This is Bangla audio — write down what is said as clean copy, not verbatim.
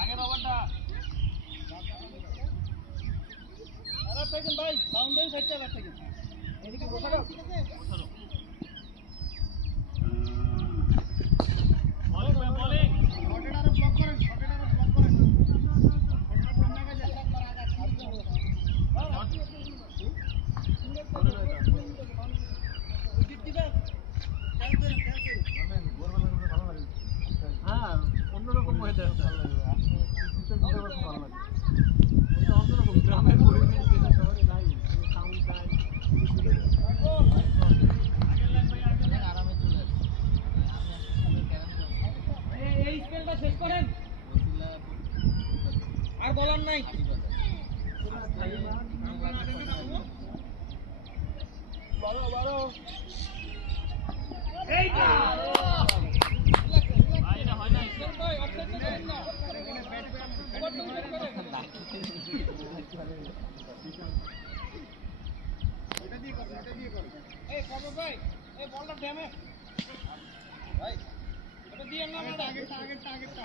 আগের ওভারটা ভাই বাউন্ডারি সাইডটা ব্যাট থাকেন এদিকে বসানো হ্যাঁ অন্যরকম ওয়েদার অন্যরকম গ্রামের পরিবেশ যেটা শহরে নাই সাউন্ড নাই আরামে চলে এই স্পেলটা শেষ করেন আর বলার নাই বারো বারো এইটা এটা হয় না স্পেল ভাই অফসাইড করেন না এটা দিয়ে কর এই কবে ভাই এই বলটা ড্যামে ভাই এটা দিয়ে না আগেরটা